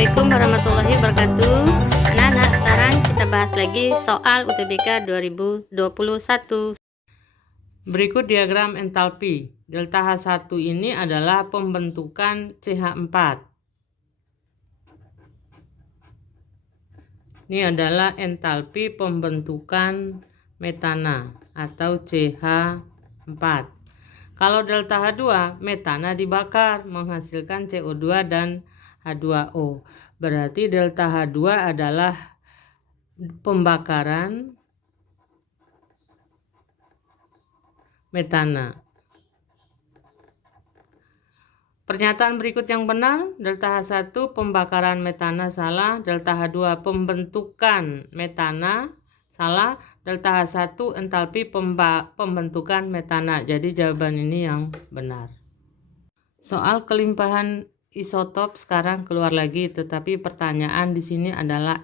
Assalamualaikum warahmatullahi wabarakatuh. Anak-anak, sekarang kita bahas lagi soal UTBK 2021. Berikut diagram entalpi. Delta H1 ini adalah pembentukan CH4. Ini adalah entalpi pembentukan metana atau CH4. Kalau delta H2, metana dibakar menghasilkan CO2 dan H2O. Berarti delta H2 adalah pembakaran metana. Pernyataan berikut yang benar, delta H1 pembakaran metana salah, delta H2 pembentukan metana salah, delta H1 entalpi pembentukan metana. Jadi jawaban ini yang benar. Soal kelimpahan isotop sekarang keluar lagi, tetapi pertanyaan di sini adalah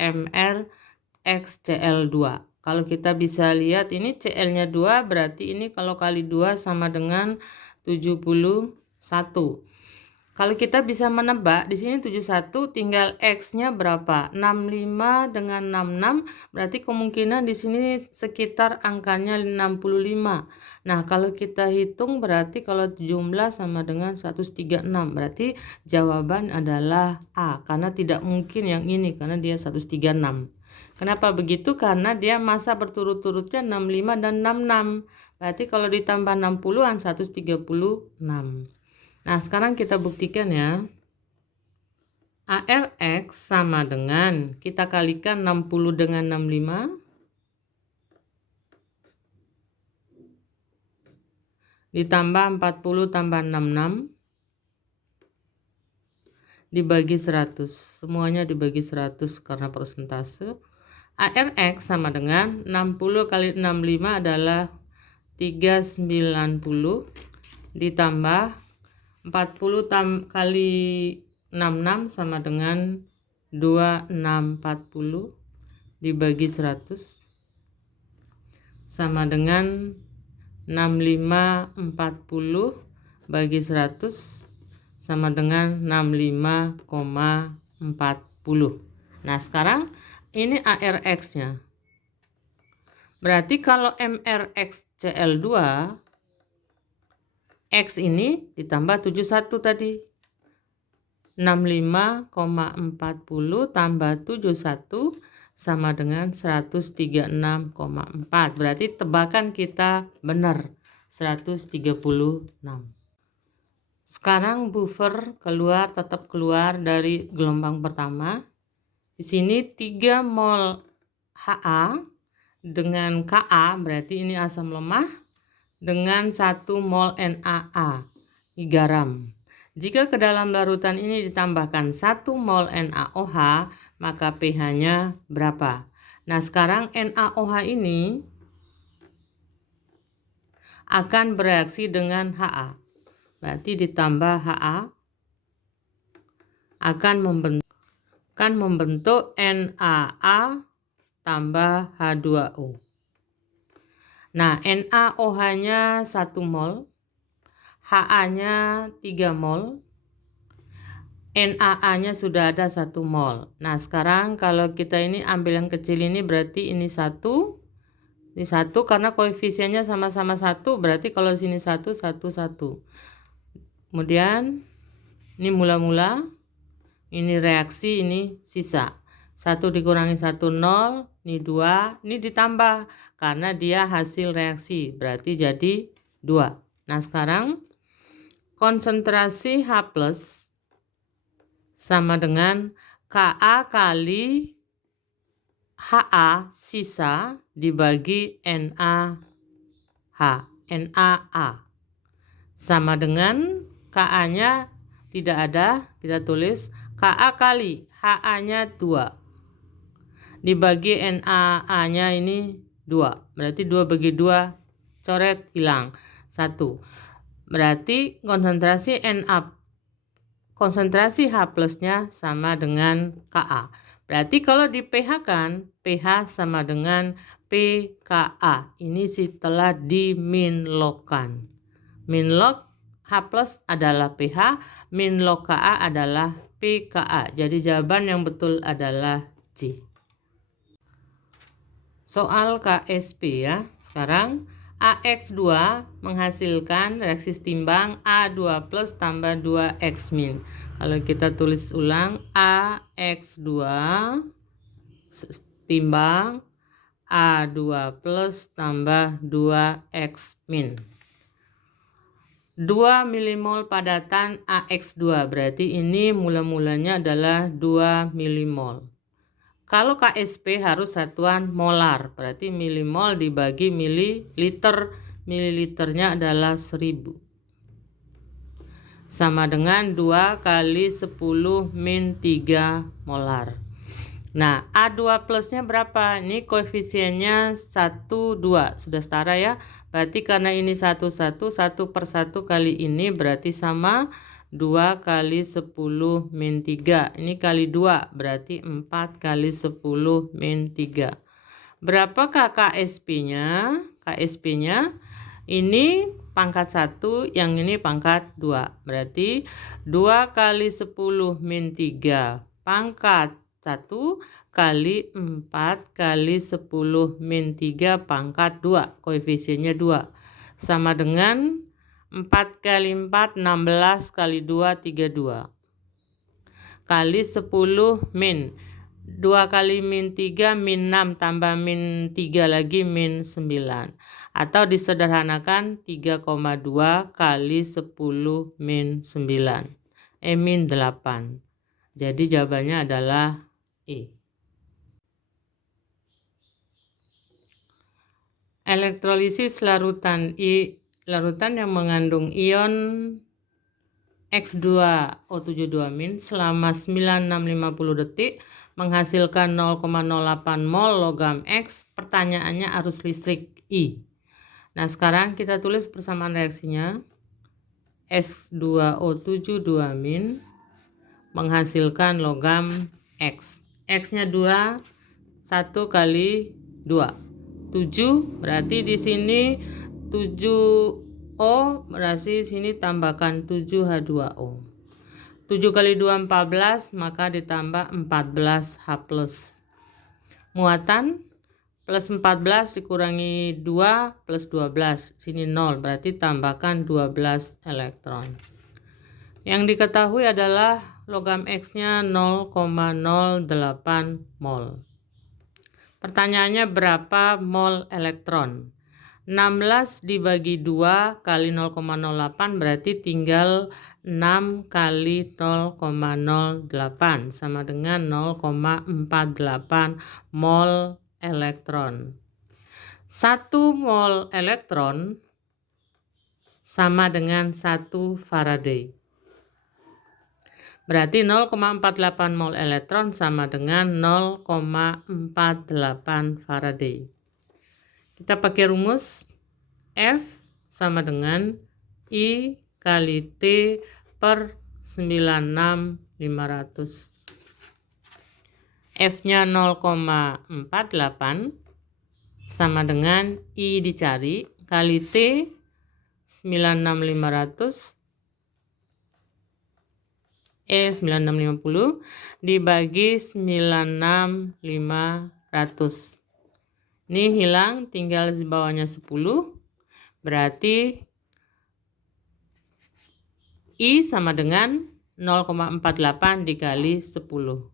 MrXCl2. Kalau kita bisa lihat ini Cl-nya 2, berarti ini kalau kali 2 sama dengan 71. Kalau kita bisa menebak di sini 71 tinggal X-nya berapa? 65 dengan 66, berarti kemungkinan di sini sekitar angkanya 65. Nah, kalau kita hitung berarti kalau jumlah sama dengan 136, berarti jawaban adalah A, karena tidak mungkin yang ini karena dia 136. Kenapa begitu? Karena dia masa berturut-turutnya 65 dan 66. Berarti kalau ditambah 60-an 136. Nah, sekarang kita buktikan ya. ARX sama dengan, kita kalikan 60 dengan 65. Ditambah 40 tambah 66. Dibagi 100. Semuanya dibagi 100 karena persentase. ARX sama dengan 60 kali 65 adalah 390. Ditambah 40 kali 66 sama dengan 2640 dibagi 100 sama dengan 6540 bagi 100 sama dengan 65,40. Nah, sekarang ini ARX-nya. Berarti kalau MrXCl2 X ini ditambah 71 tadi. 65,40 tambah 71 sama dengan 136,4. Berarti tebakan kita benar, 136. Sekarang buffer tetap keluar dari gelombang pertama. Di sini 3 mol Ha dengan Ka, berarti ini asam lemah, dengan 1 mol NaA, garam. Jika ke dalam larutan ini ditambahkan 1 mol NaOH, maka pH-nya berapa? Nah, sekarang NaOH ini akan bereaksi dengan Ha. Berarti ditambah Ha akan membentuk NaA tambah H2O. Nah, NaOH-nya 1 mol, Ha-nya 3 mol, NaA-nya sudah ada 1 mol. Nah, sekarang kalau kita ini ambil yang kecil ini berarti ini 1, ini 1 karena koefisiennya sama-sama 1, berarti kalau di sini 1, 1, 1. Kemudian ini mula-mula, ini reaksi, ini sisa. 1 dikurangi 1, 0, ini 2, ini ditambah karena dia hasil reaksi, berarti jadi 2. Nah, sekarang konsentrasi H+ sama dengan Ka kali Ha sisa dibagi NaA sama dengan Ka-nya tidak ada, kita tulis Ka kali Ha-nya 2 dibagi NaA-nya ini 2. Berarti 2 bagi 2 coret, hilang 1. Berarti konsentrasi H+-nya sama dengan Ka. Berarti kalau di pH kan, pH sama dengan pKa. Ini setelah diminlogkan. Minlog H+ adalah pH, min log Ka adalah pKa. Jadi jawaban yang betul adalah C. Soal KSP ya. Sekarang AX2 menghasilkan reaksi timbang A2+ tambah 2X min. Kalau kita tulis ulang, AX2 timbang A2+ tambah 2X min. 2 milimol padatan AX2, berarti ini mula-mulanya adalah 2 milimol. Kalau KSP harus satuan molar, berarti milimol dibagi mililiter, mililiternya adalah 1000. Sama dengan 2 kali 10 min 3 molar. Nah, A2 plusnya berapa? Ini koefisiennya 1, 2. Sudah setara ya. Berarti karena ini 1, 1, 1 per 1 kali ini berarti sama 2 kali 10 min 3. Ini kali 2 berarti 4 kali 10 min 3. Berapakah KSP-nya? KSP-nya ini pangkat 1, yang ini pangkat 2. Berarti 2 kali 10 min 3 pangkat 1 kali 4 kali 10 min 3 pangkat 2. Koefisiennya 2. Sama dengan 4 kali 4, 16 kali 2, 32. Kali 10 min. 2 kali min 3, min 6 tambah min 3 lagi min 9. Atau disederhanakan 3,2 kali 10 min 9. Min 8. Jadi jawabannya adalah E. Elektrolisis larutan yang mengandung ion X2O72- selama 9650 detik menghasilkan 0,08 mol logam X. Pertanyaannya arus listrik I. Nah, sekarang kita tulis persamaan reaksinya. X2O72- menghasilkan logam X. X-nya 2, 1 kali 2. 7, berarti di sini 7O, berarti sini tambahkan 7H2O. 7 kali 2, 14, maka ditambah 14H+. Muatan plus 14 dikurangi 2 plus 12, sini 0, berarti tambahkan 12 elektron. Yang diketahui adalah logam X-nya 0,08 mol. Pertanyaannya berapa mol elektron? 16 dibagi 2 kali 0,08 berarti tinggal 6 kali 0,08 sama dengan 0,48 mol elektron. 1 mol elektron sama dengan 1 Faraday. Berarti 0,48 mol elektron sama dengan 0,48 Faraday. Kita pakai rumus F sama dengan I kali T per 96.500. F-nya 0,48 sama dengan I dicari kali T 96.500 9650 dibagi 96.500. Ini hilang, tinggal di bawahnya 10. Berarti I sama dengan 0,48 dikali 10.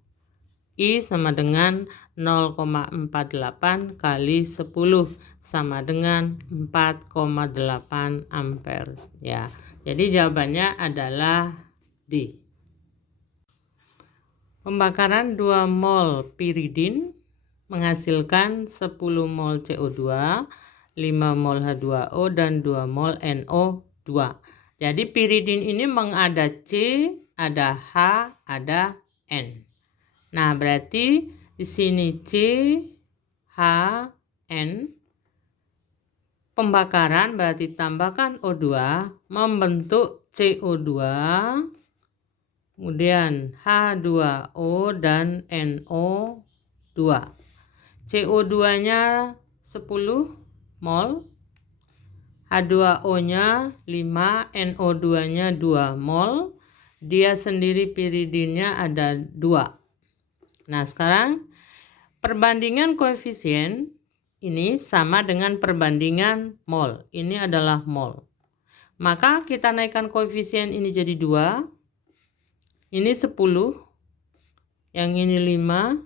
I sama dengan 0,48 kali 10 sama dengan 4,8 ampere ya. Jadi jawabannya adalah D. Pembakaran 2 mol piridin menghasilkan 10 mol CO2, 5 mol H2O, dan 2 mol NO2. Jadi piridin ini mengada C, ada H, ada N. Nah, berarti di sini C, H, N. Pembakaran berarti tambahkan O2 membentuk CO2. Kemudian H2O dan NO2. CO2-nya 10 mol, H2O-nya 5, NO2-nya 2 mol. Dia sendiri piridinnya ada 2. Nah, sekarang perbandingan koefisien ini sama dengan perbandingan mol. Ini adalah mol. Maka kita naikkan koefisien ini jadi 2. Ini 10. Yang ini 5.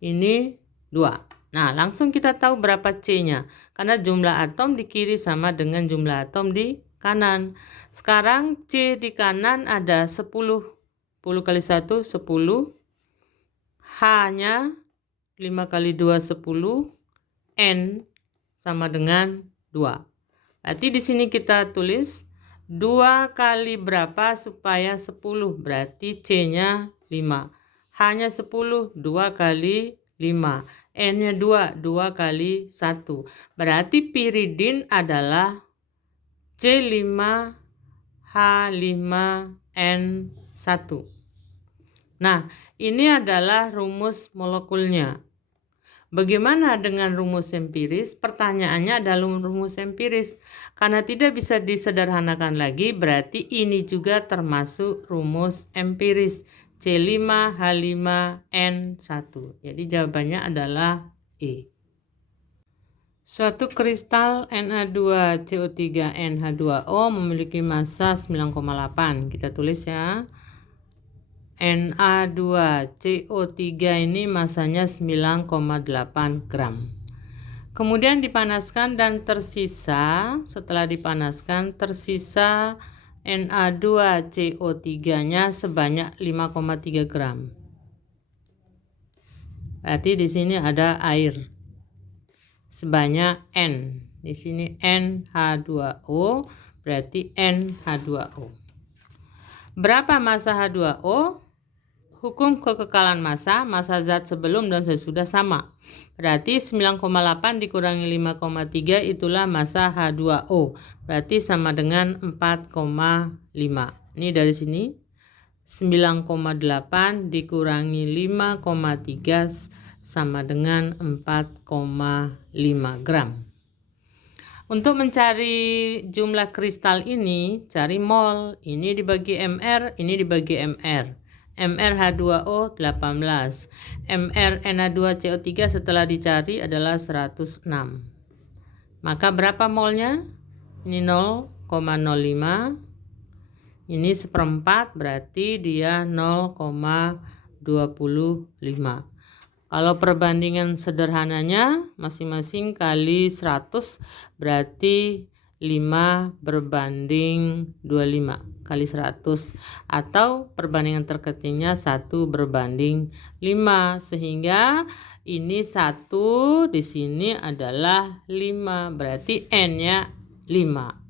Ini 2. Nah, langsung kita tahu berapa C-nya. Karena jumlah atom di kiri sama dengan jumlah atom di kanan. Sekarang C di kanan ada 10. 10 kali 1, 10. H-nya 5 kali 2, 10. N sama dengan 2. Berarti di sini kita tulis 2 kali berapa supaya 10. Berarti C-nya 5. H-nya 10, 2 kali 5. N-nya 2, 2 kali 1. Berarti piridin adalah C5H5N1. Nah, ini adalah rumus molekulnya. Bagaimana dengan rumus empiris? Pertanyaannya adalah rumus empiris. Karena tidak bisa disederhanakan lagi, berarti ini juga termasuk rumus empiris. C5H5N1. Jadi jawabannya adalah E. Suatu kristal Na2CO3NH2O memiliki massa 9,8. Kita tulis ya. Na2CO3 ini massanya 9,8 gram. Kemudian dipanaskan dan tersisa, setelah dipanaskan tersisa Na2CO3-nya sebanyak 5,3 gram. Berarti di sini ada air sebanyak N. Di sini NH2O, berarti NH2O. Berapa massa H2O? Hukum kekekalan massa zat sebelum dan sesudah sama. Berarti 9,8 dikurangi 5,3 itulah massa H2O. Berarti sama dengan 4,5. Ini dari sini 9,8 dikurangi 5,3 sama dengan 4,5 gram. Untuk mencari jumlah kristal ini, cari mol. Ini dibagi MR, ini dibagi MR. MrH2O 18. MrNA2CO3 setelah dicari adalah 106. Maka berapa molnya? Ini 0,05. Ini seperempat, berarti dia 0,25. Kalau perbandingan sederhananya masing-masing kali 100 berarti 5 berbanding 25 kali 100, atau perbandingan terkecilnya 1 berbanding 5, sehingga ini 1 di sini adalah 5, berarti N-nya 5.